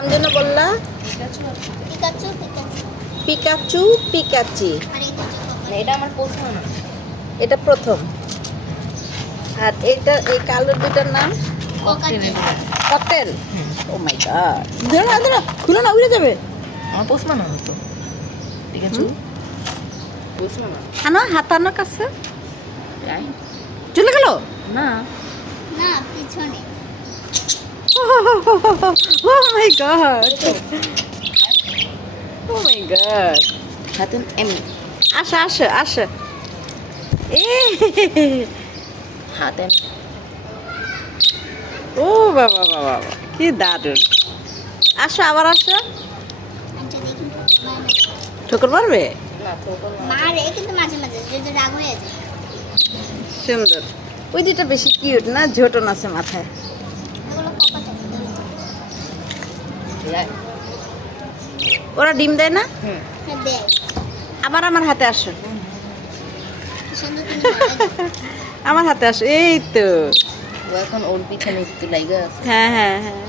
নাম যেন বললা? পিকাচু আর পিকাচু পিকাচু পিকাচু পিকাচি। আর এই দুটো না, এটা আমার প্রথম না। এটা প্রথম। আর এই কালোর দুটার নাম ককটেল এটা। ককটেল। হুম। ও মাই গড, দাঁড়া দাঁড়া, খুলো না, উড়ে যাবে। আমার পোষমা না তো পিকাচু। পোষমা না। আনো হাত আনো কাছে, তাই চলে গেল। না, না পিছনে ও মাই গড, ও মাই গড। হাতে এমনি আসো আসো আসো। এ হাতে এমনি। ও বাবা বাবা বাবা, কি দারুণ। আসো আবার আসো। আচ্ছা দেখি ঠোকর মারবে। না ঠোকর না। মারে কিন্তু মাঝে মাঝে যদি রাগ হয়ে যায় সুন্দর। ওই দুটা বেশি কিউট না, ঝোটন আছে মাথায়। এগুলো কপাতে দেয়। ওরা ডিম দেয় না। হুম। দেয় আবার আমার হাতে আসো, কি সুন্দর তুমি বলে। আমার হাতে আসো, এই তো। ও এখন ওর পিছনে একটু লাইগা আছে। হ্যাঁ হ্যাঁ হ্যাঁ।